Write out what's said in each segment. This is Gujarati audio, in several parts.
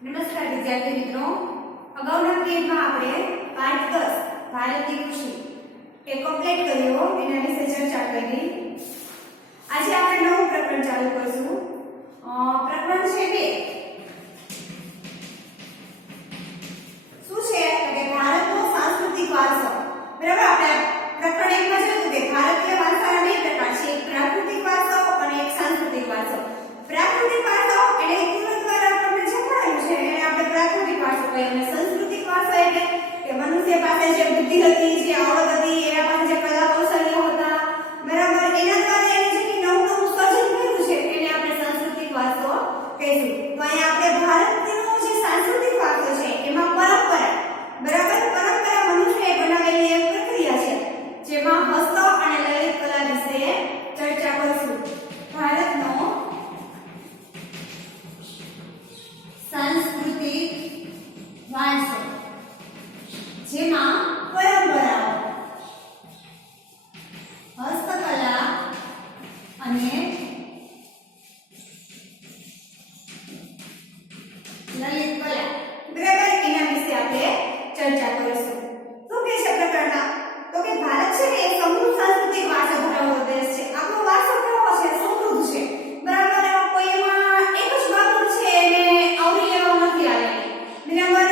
નમસ્કાર વિદ્યાર્થી મિત્રો, અગાઉના ક્લિપમાં આપણે પાઠ 10 ભારતીય કૃષિ એ કમ્પ્લીટ કર્યો, એના વિશે ચર્ચા કરી. આજે આપણે નવું પ્રકરણ ચાલુ કરીશું. પ્રકરણ છે 2. શું છે કે ભારતનો સાંસ્કૃતિક વારસો. બરાબર, આપણે પ્રકરણ 1 માં જોયું કે ભારતીય વારસાના બે પ્રકાર છે, એક પ્રાકૃતિક વારસો અને એક સાંસ્કૃતિક વારસો. પ્રાકૃતિક વારસો એટલે કુદરત દ્વારા આપણને જે મળેલું છે એને આપણે પ્રાકૃતિક વારસો કહીએ, અને સાંસ્કૃતિક વારસો એટલે કે મનુષ્ય પાસે જે બુદ્ધિ હતી, જે આવડત હતી, એના પાસે જે કલા કૌશલ્યો હતા, બરાબર, એના દ્વારા એને જે નવું સર્જન કર્યું છે એને આપણે સાંસ્કૃતિક વારસો કહીશું. તો અહીંયા આપણે ભારતનો જે સાંસ્કૃતિક વારસો છે એમાં પરંપરા, બરાબર, પરંપરા મનુષ્યએ બનાવેલી એક પ્રક્રિયા છે જેમાં હસ્ત અને લલિત કલા વિશે ચર્ચા કરીશું. ભારતનો સાંસ્કૃતિક વારસો જેમાં પરંપરાઓ, હસ્તકલા અને લલિત કલા, બરાબર, એના વિશે આપણે ચર્ચા કરીશું. શું કહે છે પ્રકરણમાં? તો કે ભારત છે ને એ સમૃદ્ધ સાંસ્કૃતિક વારસો ધરાવતો દેશ છે. આપણો વારસો કેવો છે? સમૃદ્ધ છે, બરાબર. કોઈ એમાં એક જ બાબત છે એને આવરી લેવા નથી આવેલી, બરાબર.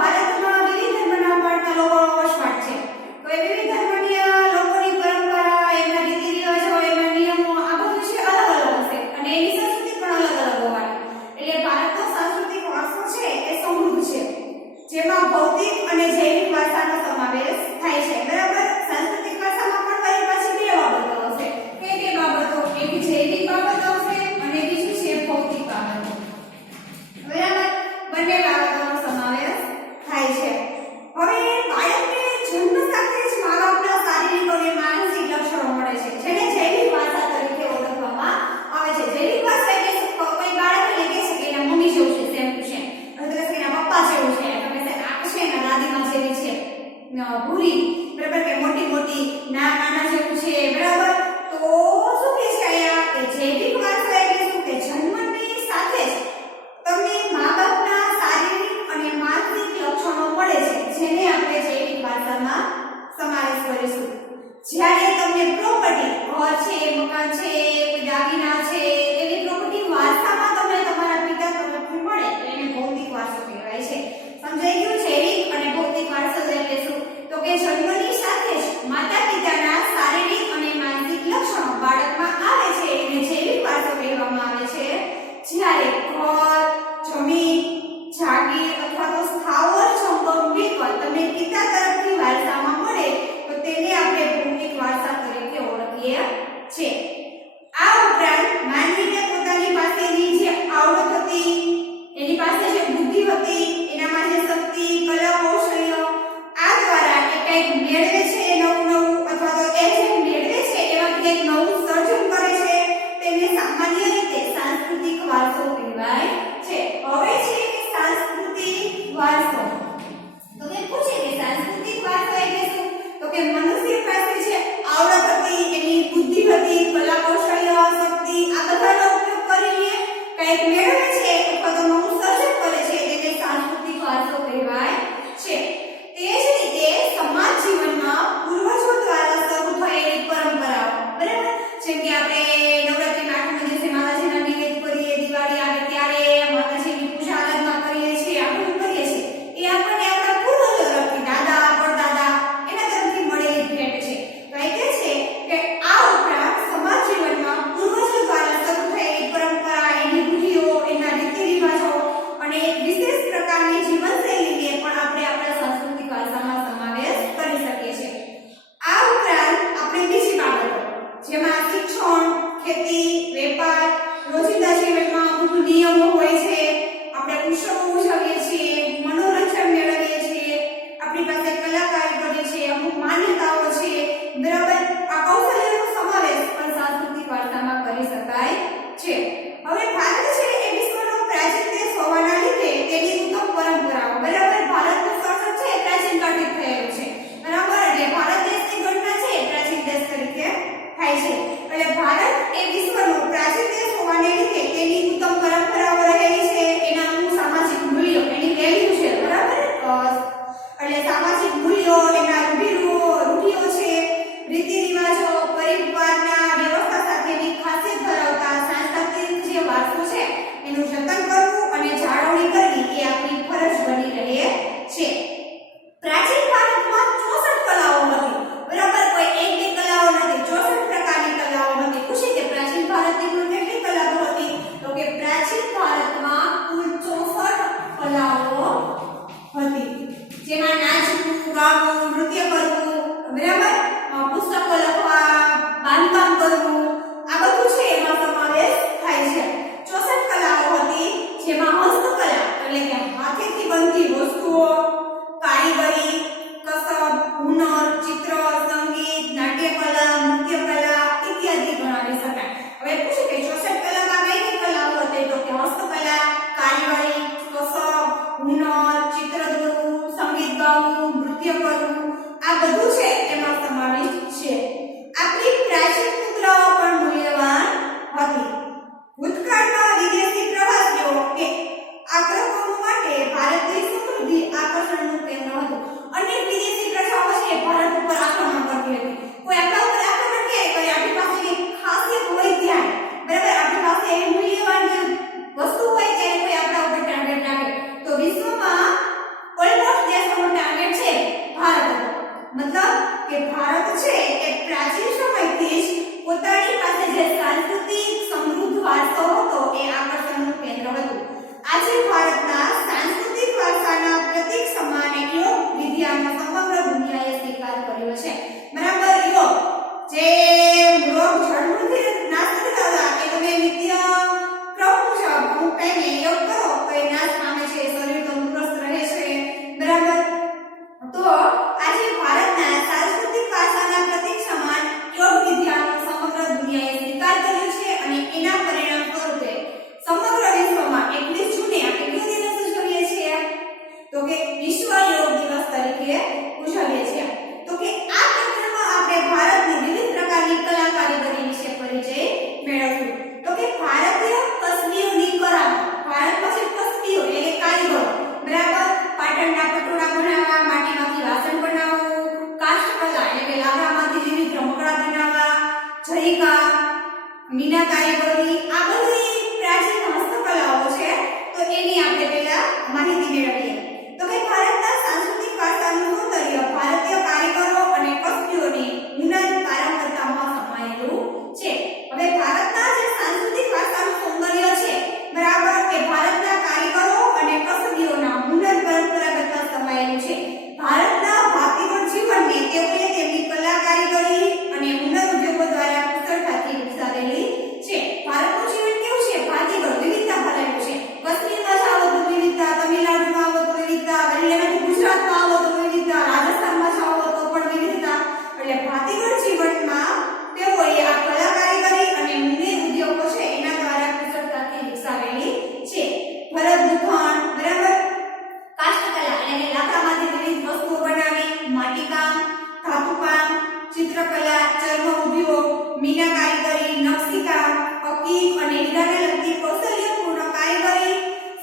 ભારતમાં વિવિધ ધર્મના પાડતા લોકો વસવાટ છે. તો એ વિવિધ ધર્મની લોકોની પરંપરા, એમના રીતિ રિવાજો, એમના નિયમો આ બધું છે અલગ અલગ હશે, અને એની સંસ્કૃતિ પણ અલગ અલગ હોવાની. એટલે ભારતનો સાંસ્કૃતિક વારસો છે એ સમૃદ્ધ છે, જેમાં ભૌતિક અને જૈવિક વારસાનો સમાવેશ થાય છે, બરાબર. સાંસ્કૃતિક વારસામાં પણ ફરી પાછી બે બાબતો હશે. કઈ બે બાબતો? એક જૈવિક બાબતો હશે અને બીજું છે ભૌતિક બાબતો, બરાબર. બંને બાબતોનો સમાવેશ થાય છે. હવે બાળકને જન્મ સાથે જ મા-બાપના શારીરિક અને માનસિક લક્ષણો મળે છે, જેને જૈવિક વારસા તરીકે ઓળખવામાં આવે છે. જૈવિક વારસા એટલે કોઈ બાળકને કહે છે કે એના મમ્મી જેવું છે, સેમ ટુ સેમ, અથવા તો એના પપ્પા જેવું છે, તમે આ છે એના દાદીમાં જેવી છે, ભૂરી, બરાબર, કે મોટી મોટી નાના જેવું છે, બરાબર. તો શું કહે છે અહીંયા કે જૈવિક વારસા એટલે શું કે જન્મની સાથે જ તમને મા-બાપના શારીરિક અને માનસિક લક્ષણો મળે છે, જેને આપણે જૈવિક વારસામાં સમાવેશ કરીશું. જ્યારે તમને પ્રોપર્ટી, ઘર છે, મકાન છે, કોઈ દાગીના છે, એવી પ્રોપર્ટી વારસામાં તમને તમારા પિતા તરફથી મળે તો એને ભૌતિક વારસો કહેવાય છે. સમજાઈ ગયું? જૈવિક અને ભૌતિક વારસો એટલે શું? તો કે જન્મની સાથે જ માતા-પિતાના શારીરિક અને માનસિક લક્ષણો બાળકમાં આવે છે એને જૈવિક વારસો કહેવામાં આવે છે. જ્યારે ઘર, જમીન, જાગીર અથવા તો સ્થાવર જંગમ મિલકત તમને પિતા તરફથી વારસામાં મળે તો તેને આપણે ભૌતિક વારસા તરીકે ઓળખીએ છીએ. આ ઉપરાંત માનવીને પોતાની પાસેની જે આવડત હતી, એની પાસે જે બુદ્ધિ હતી, એનામાં જે શક્તિ, કલા, કૌશલ્ય, આ દ્વારા એ કંઈક મેળવે છે નવું અથવા તો એ જે મેળવે છે એમાંથી એક નવું સર્જન કરે છે, તેને સામાન્ય રીતે સાંસ્કૃતિક વારસો કહેવાય છે. હવે છે કે સાંસ્કૃતિક વારસો. તો કે પૂછે કે સાંસ્કૃતિક વારસો એટલે શું? તો કે મનુષ્ય પાસે જે આવડત હતી, એની બુદ્ધિ હતી, કલા કૌશલ્ય, શક્તિ, આ બધાનો ઉપયોગ કરીને કંઈક મેળવે છે અથવા તો નવું સર્જન કરે છે, તેને સાંસ્કૃતિક વારસો કહેવાય છે. તે જ રીતે સમાજ જીવનમાં પૂર્વજો દ્વારા શરૂ થયેલી પરંપરાઓ, બરાબર, જેમ કે આપણે નવરાત્રિના 8મા દિવસે માતાજીના નિવેદ કરીએ, દિવાળી આવે ત્યારે માતાજીની પૂજા આરાધના કરીએ છીએ, આ બધું કરીએ છીએ, એ આપણને આપણા પૂર્વજો તરફથી, દાદા, પરદાદા, એના તરફથી મળેલી ભેટ છે. તો એ કહે છે કે આ ઉપરાંત સમાજ જીવનમાં પૂર્વજો દ્વારા શરૂ થયેલી પરંપરા, એની રૂઢિઓ, એના રીતિ રિવાજો અને એક વિશેષ પ્રકારની જીવનશૈલીને પણ આપણે આપણા સાંસ્કૃતિક વારસામાં સમાવેશ કરી શકીએ છીએ. આ ઉપરાંત આપણે બીજી બાબતો જેમાં શિક્ષણ, ખેતી, વેપાર, રોજિંદા જીવનમાં અમુક નિયમો હોય છે, આપણે ઉત્સવો ઉજવીએ છીએ, મનોરંજન મેળવીએ છીએ, આપણી પાસે કલાકારી કરીએ છીએ, અમુક માન્યતાઓ છે, બરાબર, આ કૌશલ્યનો સમાવેશ પણ સાંસ્કૃતિક વારસામાં કરી શકાય છે. હવે ભારત છે એ વિશ્વનો પ્રાચીન દેશ હોવાના લીધે તેની ઉત્તમ પરંપરાઓ, બરાબર, ભારતનું સર્જન છે પ્રાચીન કાળથી થયેલું છે, બરાબર, એટલે ભારત દેશની ઘટના છે પ્રાચીન દેશ તરીકે થાય છે. એટલે ભારત એ વિશ્વનો પ્રાચીન દેશ હોવાને લીધે તેની ઉત્તમ પરંપરાઓ રહેલી છે, એના અમુક સામાજિક મૂલ્યો મીના કારીગરી આ બધી પ્રાચીન હસ્તકલાઓ છે તો એની આપણે પહેલા માહિતી મેળવીએ તો કે ભારતના સાંસ્કૃતિક વારસાનું સૌંદર્ય ભારતીય કારીગરો અને કસબીઓની ઉન્નત પારંગતતામાં સમાયેલું છે હવે ભારતના જે સાંસ્કૃતિક વારસાનું સૌંદર્ય છે બરાબર કે ભારતના કારીગરો અને કસબીઓના ઉન્નત પરંપરાગતતા સમાયેલું છે ભારતના ભાતીગળ જીવનને તેઓએ તેમની કલા કારીગરી અને ઉન્નત ઉદ્યોગો દ્વારા કુશળતાથી વિકસાવેલી છે ભારતનું જીવન કેવું છે ભાતીગળ વિવિધતા ભરેલું છે કશ્મીરમાં જાઓ તો વિવિધતા તમિલનાડુમાં આવો તો વિવિધતા વડીલેમાંથી ગુજરાતમાં આવો તો વિવિધતા રાજસ્થાનમાં જાઓ તો પણ વિવિધતા એટલે ભાતીગળ જીવનમાં તેઓએ આ કલા કારીગરી અને ઉન્નત ઉદ્યોગો છે એના દ્વારા કુશળતાથી વિકસાવેલી છે ભરત ગૂંથણ બરાબર કાષ્ઠકલા એટલે લાકડામાંથી વિવિધ વસ્તુઓ બનાવી માટીકામ ધાતુકામ ચિત્રકલા ચર્મ ઉદ્યોગ મીના કારીગરી નકશીકામ અકીક અને હીરાને લગતી કૌશલ્યપૂર્ણ કારીગરી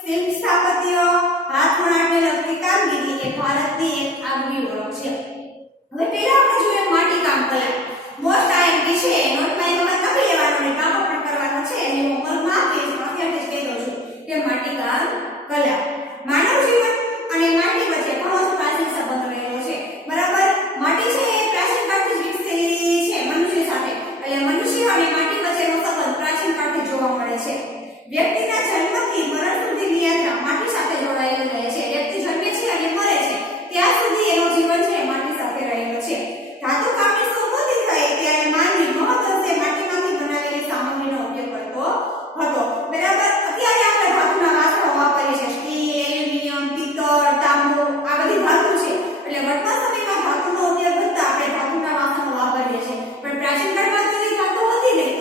શિલ્પ સ્થાપત્ય હાથવણાટને લગતી કામગીરી એ ભારતની એક આગવી ઓળખ છે હવે પહેલા આપણે જોઈએ માટીકામ કલા મોસ્ટ આઈએમપી છે નોટમાં એનો લખી લેવાનો અને કામ પણ કરવાનો છે અને હું હોમવર્કમાં આપીશ અત્યારે જ કહી દઉં છું કે માટીકામ કલા માનવ જીવન અને માટી વચ્ચે ઘણો જ પ્રાચીન સંબંધ રહેલો છે બરાબર માટી છે એ પ્રાચીન કાળથી જ વિકસેલી છે મનુષ્ય સાથે એટલે મનુષ્ય અને માટી વચ્ચેનો સંબંધ પ્રાચીન કાળથી જોવા મળે છે વ્યક્તિના જન્મથી મરણ સુધીની યાત્રા માટી સાથે જોડાયેલી રહે છે વ્યક્તિ જન્મે છે અને મરે છે ત્યાં સુધી એનું જીવન છે માટી સાથે રહેલો છે ધાતુ કામની શોધ થઈ ત્યારે માનવી મહદઅંશે માટીમાંથી બનાવેલી સામગ્રીનો ઉપયોગ કરતો હતો બરાબર અત્યારે આપણે ધાતુના વાસણો વાપરીએ છીએ સ્ટીલ એલ્યુમિનિયમ પિત્તળ તાંબુ આ બધી ધાતુ છે એટલે વર્તમાન સમયમાં ધાતુનો ઉપયોગ કરતા આપણે ધાતુના વાસણો વાપરીએ છીએ પણ પ્રાચીન કાળમાં તેવી ધાતુ હતી નહીં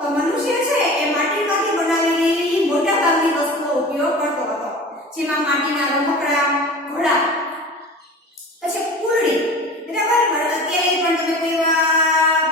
તો મનુષ્ય છે એ માટીમાંથી બનાવેલી મોટા ભાગની વસ્તુઓ ઉપયોગ કરતો હતો જેમાં માટીના રમકડા ઘોડા પછી કુરડી બરાબર અત્યારે પણ તમે કોઈ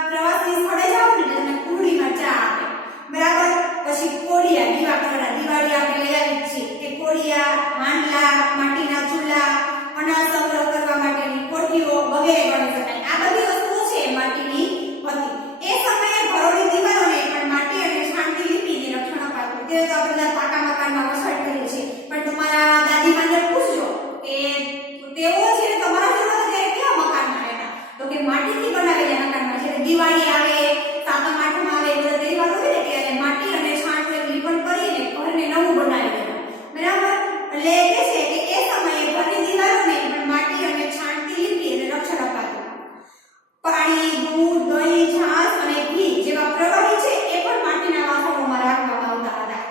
પ્રવાસી સ્થળે જાઓ ને તમને કુરડીમાં ચા આપે બરાબર પછી કોડિયા દીવા કરવાના દિવાળી આપણે લઈ આવી છીએ કે કોડિયા માંડલા માટીના ચૂલા અનાજ સંગ્રહ કરવા માટેની કોઠીઓ વગેરે ગણી શકાય આ બધી વસ્તુઓ છે માટીની હતી એ સમયે ઘરોની દિવાલોને પણ માટી અને છાણથી લીપીને રક્ષણ અપાતું તે તો આપણે પાકા મકાનમાં વસાહત કરીએ છીએ પણ તમારા દાદીમાને પૂછજો કે તેઓ છે તમારા જોડે ત્યારે કેવા મકાનમાં રહેતા તો કે માટીથી બનાવેલા મકાનમાં જ્યારે દિવાળી આવે સાતમ આઠમ આવે બધા તહેવારો હોય ને ત્યારે માટી અને છાણથી લીપણ કરીને ઘરને નવું બનાવી દેવાનું બરાબર એટલે કે છે કે એ સમયે ઘરની દિવાલોને પણ માટી અને છાણથી લીપી અને રક્ષણ અપાતું પાણી દૂધ દહીં છાશ અને ઘી જેવા પ્રવાહી છે એ પણ માટીના વાસણોમાં રાખવામાં આવતા હતા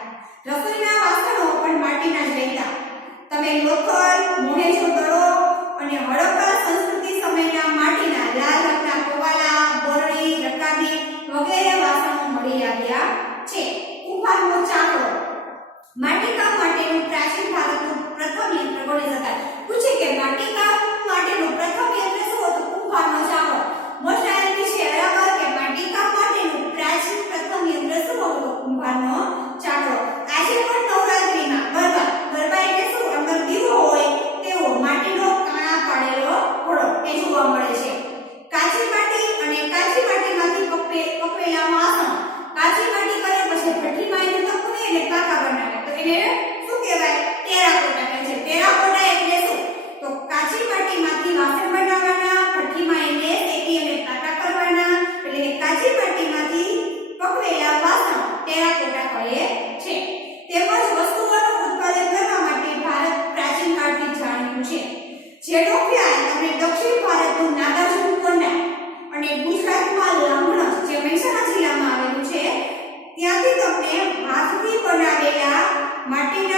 રસોઈના વાસણો પણ માટીના જ રહેતા તમે લોથલ મોહેજો-દડો અને હડપ્પા સંસ્કૃતિ સમયના માટીના લાલ રંગના કોવાલા બોરડી રકાબી વગેરે વાસણો મળી આવ્યા છે કુંભારનો ચાકડો માટીકામ માટેનું પ્રાચીન ભારતનું પ્રથમ યંત્ર ગણી શકાય પૂછે કે માટીકામ માટેનું પ્રથમ યંત્ર શું હતું કુંભારનો ચાકડો મોસ્ટ આઈએમપી છે બરાબર કે માટીકામ માટેનું પ્રાચીન પ્રથમ યંત્ર શું હતું કુંભારનો ચાકડો આજે પણ નવરાત્રીમાં ગરબા એટલે શું અંદર દીવો હોય તેવો માટીનો કાણા પાડેલો ઘોડો એ જોવા મળે છે કાચી માટી અને કાચી માટીમાંથી પકવેલા વાસણ કાચી માટી કરે પછી ભઠ્ઠીમાં એને તપને એટલે પાકા બનાવે તો એને શું કહેવાય ટેરાકોટા કહે છે ટેરાકોટા એટલે શું તો કાચી માટીમાંથી વાસણ બનાવવાના ભઠ્ઠીમાં એને શેકી અને પાકા કરવાના એટલે કાચી માટીમાંથી પકવેલા વાસણ ટેરાકોટા કહે છે તેમજ વસ્તુઓનું ઉત્પાદન કરવા માટે ભારત પ્રાચીન કાળથી જાણીતું છે જેડોકિયા અને દક્ષિણ ભારતનું નાગાર્જુન કોંડા અને ગુજરાતમાં લાંગણસ જે મહેસાણા જિલ્લામાં આવેલું છે ત્યાંથી તમને હાથથી બનાવેલા માટીના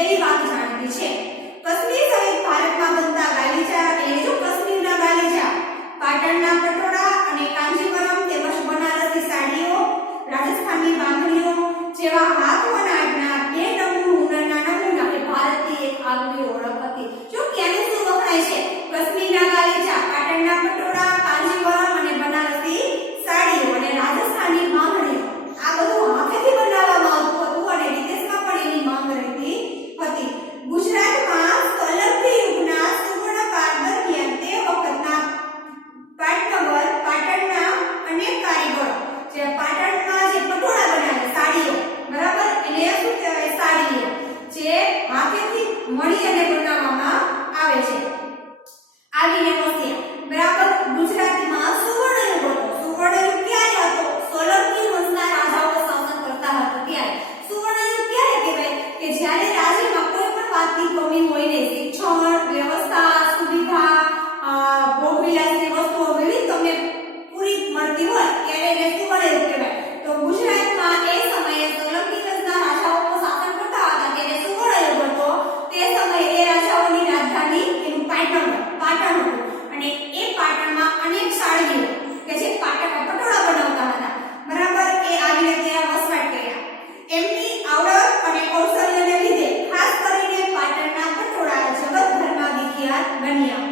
એવી વાત જાણીતી છે. કાશ્મીર સહિત ભારતમાં બનતા ગાલીચા એટલે જો કાશ્મીરના ગાલીચા, પાટણના પટોળા અને કાંજીવરમ તેમજ બનારસી સાડીઓ, રાજસ્થાનની બાંધણીઓ જેવા હાથવણાટના બે હુનરના નમૂના એ ભારતની એક આગવી ઓળખ હતી. જો ક્યાંનું શું વખણાય છે? કાશ્મીરના ગાલીચા, પાટણના પટોળા, કાંજીવરમ અને બનારસી સાડીઓ અને રાજસ્થાનની બાંધણીઓ. આ બધું હાથેથી બનાવવામાં આવતું હતું અને વિદેશમાં પણ એની માંગ રહેતી હતી. ગુજરાતમાં સોલંકી યુગના સુવર્ણકાળ દરમિયાન તે વખતના પાટણના અનેક કારીગરો જે પાટણમાં જે પટોળા બનાવે સાડીઓ, બરાબર, એને શું કહેવાય? સાડીઓ જે હાથેથી મળી અને બનાવવામાં આવે છે. આવીને વસ્યા, બરાબર, ગુજરાતમાં સુવર્ણયુગ હતો. સુવર્ણયુગ ક્યારે હતો? સોલંકી વંશના રાજાઓ શાસન કરતા હતા ત્યારે. સુવર્ણયુગ ક્યારે કહેવાય? કે જ્યારે રાજ્યમાં કોઈ પણ વાતની કમી હોય નહીં, શિક્ષણ, વ્યવસ્થા, સુવિધા, ભોગવિલાસની વસ્તુઓ વિવિધ તમને પૂરી મળતી હોય ત્યારે એને સુવર્ણયુગ કહેવાય. તો ગુજરાતમાં એ સમયે સોલંકી વંશના રાજાઓ શાસન કરતા હતા ત્યારે સુવર્ણયુગ હતો. તે સમયે એ રાજાઓની રાજધાની એનું પાટણ હતું અને એ પાટણમાં અનેક સાડીઓ કે જે પાટણમાં પટોળા બનાવતા હતા, બરાબર, એ આવીને ત્યાં વસવાટ કર્યા. એમની આવડત અને કૌશલ્યને લીધે ખાસ કરીને પાટણના પટોળા જગતભરમાં વિખ્યાત બન્યા.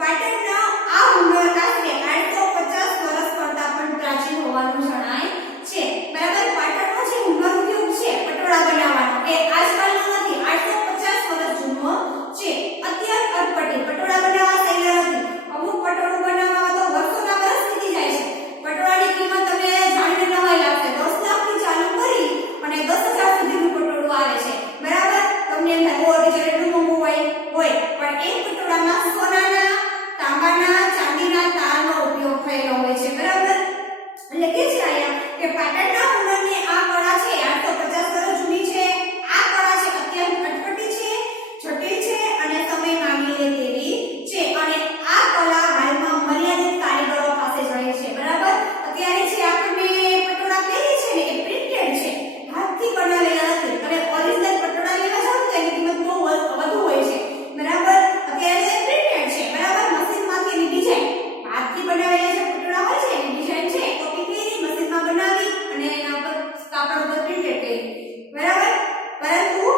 પાટણના આ હુનર આશરે 850 વર્ષ કરતા પણ પ્રાચીન હોવાનું જણાય છે. બરાબર, પાટણનો જે હુનર ઉદ્યોગ છે પટોળા બનાવવાનો એ આજકાલનો નથી, 850 વર્ષ જૂનો છે. અત્યંત અટપટી પટોળા બનાવવા તૈયાર નથી. અમુક પટોળું બનાવવામાં તો વર્ષોના વર્ષ વીતી જાય છે. પટોળાની કિંમત તમે જાણીને નવાઈ લાગશે. 10 લાખથી ચાલુ કરી અને 10,000 સુધીનું પટોળું આવે છે, બરાબર. તમને એમ થાય ઓ ટીચર એટલું મોંઘું હોય પણ એ પટોળામાં સોનાના, તાંબાના, ચાંદીના તારનો ઉપયોગ થયેલો હોય છે, બરાબર. એટલે કે છે આયા કે પાટણના હુનરની આ કળા છે 850 વર્ષ જૂની છે. આ કળા છે અત્યંત અટપટી છે, જટિલ છે અને સમય માંગી લે તેવી છે અને આ કળા હાલમાં મર્યાદિત કારીગરો પાસે જ રહે છે, બરાબર. અત્યારે જે આપણે પટોળા પહેરીએ છે ને એ પ્રિન્ટેડ છે, હાથથી બનાવેલા નથી. અને ઓરિજિનલ પટોળા લેવા જાવ તો એની કિંમત બહુ વધુ હોય છે, બરાબર. અત્યારે એ પ્રિન્ટેડ છે, બરાબર, મશીનમાંથી એની ડિઝાઇન, હાથથી બનાવેલા જે પટોળા હોય છે એની ડિઝાઇન છે કોપી કરી મશીનમાં બનાવી અને એના પર કાપડ ઉપર પ્રિન્ટેડ કરી, બરાબર. પરંતુ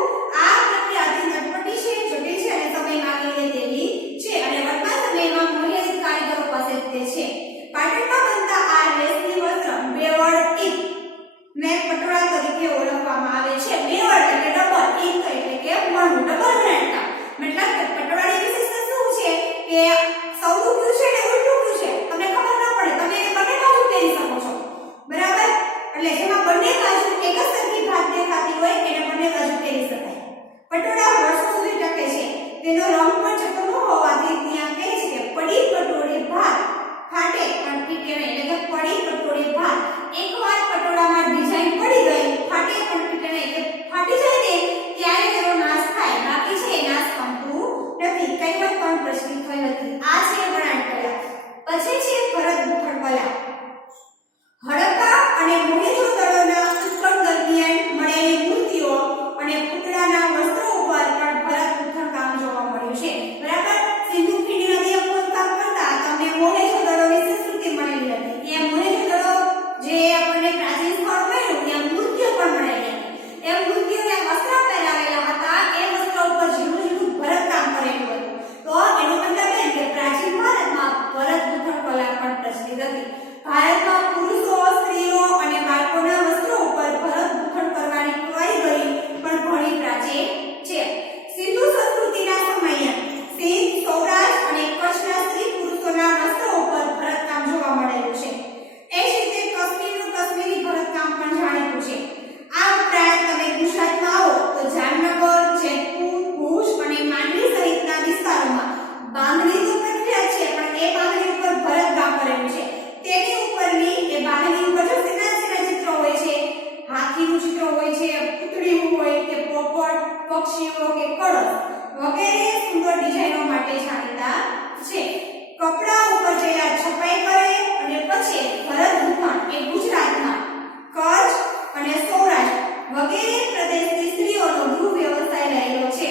આ પ્રક્રિયા અત્યંત અટપટી છે, જટિલ છે અને સમય માંગી લે તેવી છે અને વર્તમાન સમયમાં મર્યાદિત કારીગરો પાસે તે છે. પાટણમાં બનતા આ રેશમી વસ્ત્ર બેવડ ઇંક ને પટોળા તરીકે ઓળખવામાં આવે છે. બેવડ એટલે ડબલ, ઇંક એટલે કે મણનું, ડબલ બ્રાન્ડ કામ. મતલબ કે પટોળાની વિશેષતા શું છે કે સૌનું ક્યું છે ને ઉલટું ક્યું છે તમને ખબર ના પડે, તમે એને બંને બાજુ પહેરી શકો છો, બરાબર. એટલે જેમાં બંને બાજુ એક જ સરખી ભાત દેખાતી હોય એને બંને બાજુ પહેરી શકાય. પટોળા વર્ષો સુધી ટકે છે. તેનો રંગ પણ જતો ન હોવાથી ત્યાં કહે છે કે પડી પટોળી ભાત ફાટે પણ ફીટે નહીં. એટલે કે પડી પટોળી ભાત, એકવાર પટોળામાં ડિઝાઇન પડી ગઈ, ફાટે પણ ફીટે નહીં. કે ફાટી જાય ને ત્યારે તેનો નાશ થાય, બાકી છે એ નાશ પામતું નથી. કહેવત પણ પ્રચલિત થઈ હતી. આ છે વણાટ કલા. પછી છે ભરત ગૂંથણ કલા. હડપ્પા અને મોહેંજો-દડોના ઉત્ખનન દરમિયાન મળેલી મૂર્તિઓ અને પૂતળાના વસ્ત્રો ઉપર પણ ભરત ગૂંથણ કામ જોવા મળ્યું છે, બરાબર. સિંધુ ખીણની નદીઓ ખોદકામ કરતા તમને મોહેંજો-દડોની સંસ્કૃતિ મળેલી હતી. એ મોહેંજો-દડો જે આપણને પ્રાચીન સ્થળ મળ્યું ત્યાં મૂર્તિઓ પણ મળેલી હતી. એ મૂર્તિઓને વસ્ત્ર પહેરાવેલા હતા. એ વસ્ત્ર ઉપર ઝીણું ઝીણું ભરત કામ કરેલું હતું. તો એનો મતલબ એ કે પ્રાચીન ભારતમાં ભરત ગૂંથણ કલા પણ પ્રચલિત હતી. ભારતમાં પુરુષો, સ્ત્રીઓ અને બાળકોના વસ્ત્રો ઉપર ભરત ગૂંથણ કરવાની કારીગરી પણ ઘણી પ્રાચીન છે. સિંધુ સંસ્કૃતિના સમયે સિંધ, સૌરાષ્ટ્ર અને કચ્છના સ્ત્રી પુરુષોના વસ્ત્રો ઉપર ભરતકામ જોવા મળેલું છે. એ જ રીતે કાશ્મીરનું કાશ્મીરી ભરતકામ પણ જાણીતું છે. આ ઉપરાંત તમે ગુજરાતમાં આવો તો જામનગર, જેતપુર, ભુજ અને માંડવી સહિતના વિસ્તારોમાં બાંધણી તો પ્રખ્યાત છે પણ એ બાંધણી ઉપર ભરતકામ કરેલું છે. તેની ઉપરની એ બાંધણી ઉપર જો સેના ચિત્રો હોય છે, હાથીનું ચિત્ર હોય છે, પૂતળીઓ હોય કે પોપટ, પક્ષીઓ કે કળશ વગેરે સુંદર ડિઝાઇનો માટે જાણીતા છે. કપડા ઉપર પહેલા છપાઈ કરે અને પછી ભરત ગૂંથણ એ ગુજરાતમાં કચ્છ અને સૌરાષ્ટ્ર વગેરે પ્રદેશની સ્ત્રીઓનો ગૃહ વ્યવસાય રહેલો છે.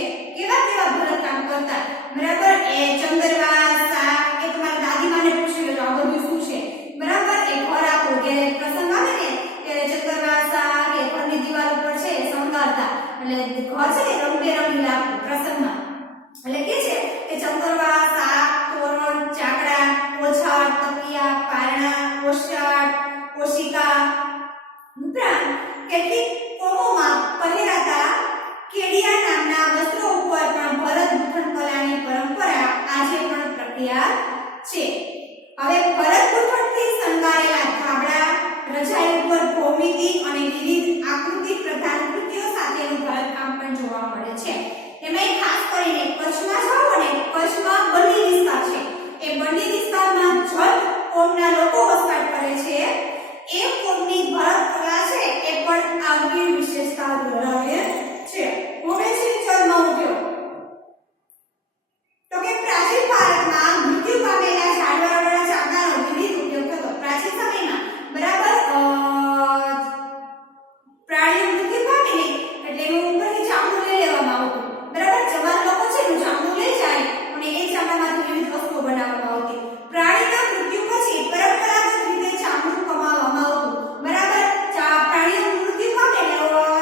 મૃત્યુ પામે ને એટલે એનું ઉપરથી ચામડું લઈ લેવામાં આવતું, બરાબર. જવાન લોકો છે એનું ચામડું લઈ જાય અને એ ચામડામાંથી વિવિધ વસ્તુઓ બનાવવામાં આવતી. પ્રાણીના મૃત્યુ પછી પરંપરાગત રીતે ચામડું કમાવામાં આવતું, બરાબર. પ્રાણીનું મૃત્યુ પામે એટલે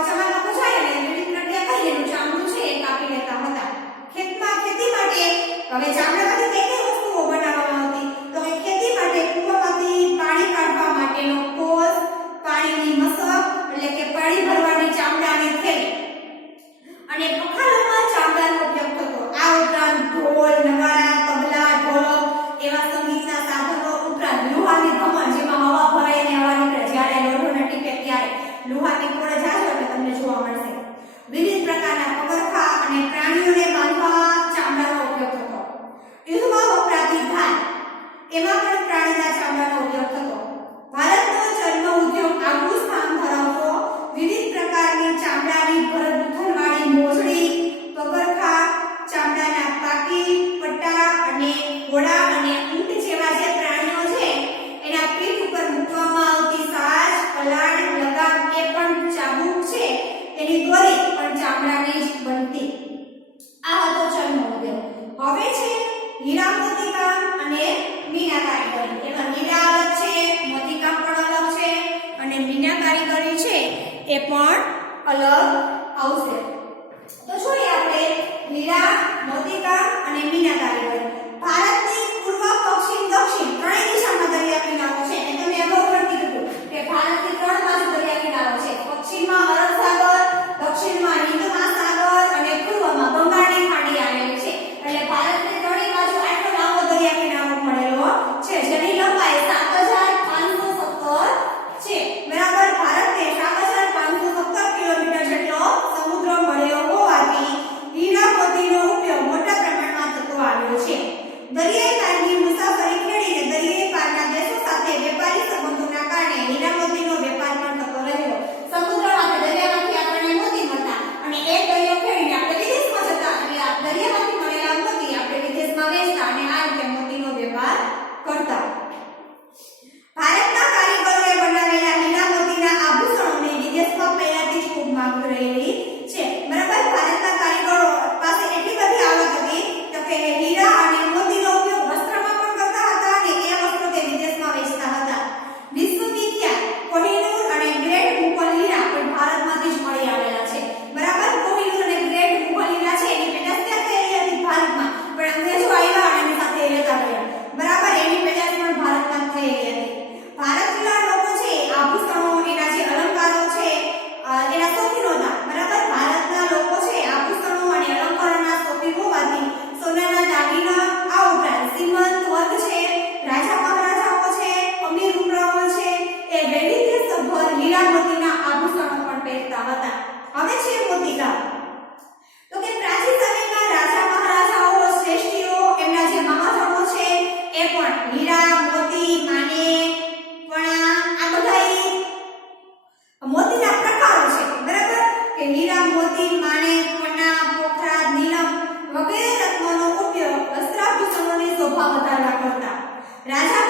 જવાન લોકો જાય અને વિવિધ પ્રક્રિયા કરી એનું ચામડું છે એ કાપી લેતા હતા. ખેતી માટે હવે ચામડામાંથી કઈ કઈ વસ્તુઓ બનાવવામાં આવતી, તો કે ખેતી માટે કૂવામાંથી પાણી કાઢવા માટેનો કોસ, પાણીની મસક એટલે કે પાણી ભરવાની ચામડાની થેલી અને પખાલોમાં ચામડાનો ઉપયોગ થતો. આ ઉપરાંત ઢોલ, નગારા, તબલા, ઢોલક એવા સંગીતના સાધનો ઉપરાંત લોહાની કમર જેમાં હવા ભરાઈને હવા નીકળે, જ્યારે લોઢોના ટીપે ત્યારે લોહાની કોળે જાજો એટલે તમને જોવા મળશે. વિવિધ પ્રકારના પગરખા અને પ્રાણીઓને બાંધવા ચામડાનો ઉપયોગ થતો. યુદ્ધમાં વપરાતી ધાર એમાં પણ પ્રાણીના ચામડાનો ઉપયોગ થતો. ભારતનો ચર્મ ઉદ્યોગ આગવું સ્થાન ધરાવતો. વિવિધ પ્રકારની ચામડાની ભરતગૂંથણવાળી મોજડી, પગરખા, ચામડાના પાકી, પટ્ટા અને ઘોડા અને ઊંટ જેવા જે પ્રાણીઓ છે એના પીઠ ઉપર મૂકવામાં આવતી સાજ, પલાડ, લગામ એ પણ ચાબુક છે એની દોરી પણ ચામડાની જ બનતી. આ હતો ચર્મ ઉદ્યોગ. હવે છે હીરા મોતીકામ અને મીના કારીગરી. એમાં હીરા અલગ છે, મોતીકામ પણ અલગ છે અને મીના કારીગરી છે એ પણ અલગ આવશે. તો જોઈએ આપણે હીરા, મોતીકામ અને મીના કારીગરી. ભારતની પૂર્વ, પશ્ચિમ, દક્ષિણ ત્રણેય દિશામાં દરિયા કિનારો છે. અને તમે અગાઉ પણ કીધું કે ભારતની ત્રણ બાજુ દરિયા કિનારો છે. પશ્ચિમમાં અરબ સાગર, દક્ષિણમાં હિંદ મહાસાગર અને પૂર્વમાં બંગાળની ખાડી આવેલી છે. એટલે ભારતની ત્રણેય બાજુ આટલો લાંબો દરિયા કિનારો મળેલો છે, જેની લંબાઈ 7517 છે, બરાબર. ભારતને 7517 કિલોમીટર જેટલો સમુદ્ર મળ્યો હોવાથી હીરા મોતીનો ઉપયોગ મોટા પ્રમાણમાં થતો આવ્યો છે. દરિયાઈ માર્ગની મુસાફરી ખેડીને દરિયાઈ પારના દેશો સાથે વેપારી સંબંધોના કારણે હીરા મોતીનો વેપાર પણ થતો રહ્યો. સમુદ્રમાંથી, દરિયામાંથી આપણને મોતી મળતા અને એ દરિયો ખેડીને આપણે વિદેશમાં જતા એટલે આ દરિયામાંથી મળેલા મોતી આપણે વિદેશમાં વેચતા અને આ રીતે મોતીનો વેપાર કરતા. ભારતના કારીગરોએ બનાવેલા હીરા મોતીના આભૂષણોને વિદેશમાં પહેલાથી જ ખૂબ માંગ રહેલી છે, બરાબર. ભારતના કારીગરો પાસે એટલી બધી આવક હતી તો કે હીરા અને મોતીનો ઉપયોગ વસ્ત્રમાં પણ કરતા હતા અને એ વસ્ત્રો તે વિદેશમાં વેચતા હતા. વિશ્વવિખ્યાત કોહિનૂર અને ગ્રેટ મુઘલ હીરા પણ ભારતમાંથી જ મળી આવેલા છે, બરાબર. કોહિનૂર અને ગ્રેટ મુઘલ હીરા છે એની પેદાશ ક્યાં થયેલી હતી? ભારતમાં. પણ અંગ્રેજો આવ્યા અને એની સાથે લેતા ગયા, બરાબર. એની પેદાશ પણ ભારતમાં થયેલી હતી. ભારતના લોકો છે આભૂષણો, એના જે અલંકારો છે એના શોખીન હતા, બરાબર. ભારતના લોકો છે આભૂષણો અને અલંકારોના શોખીન હોવાથી સોનાના દાગીના, આ ઉપરાંત શ્રીમંત વર્ગ છે, રાજા મહારાજાઓ છે, અમીર ઉમરાવો છે એ વૈવિધ્યસભર હીરા મોતીના આભૂષણો પણ પહેરતા હતા. હવે છે મોતીકામ. તો કે પ્રાચીન સમયમાં રાજા મહારાજાઓ, શ્રેષ્ઠીઓ, એમના જે મહાજનો છે એ પણ હીરા, મોતી, માણેક, પણા આ બધા મોતીના પ્રકારો છે, બરાબર. કે હીરા, મોતી, માણેક, પણા, પોખરાજ, નીલમ વગેરે રત્નોનો ઉપયોગ વસ્ત્રાભૂષણોની શોભા વધારવા કરતા. રાજા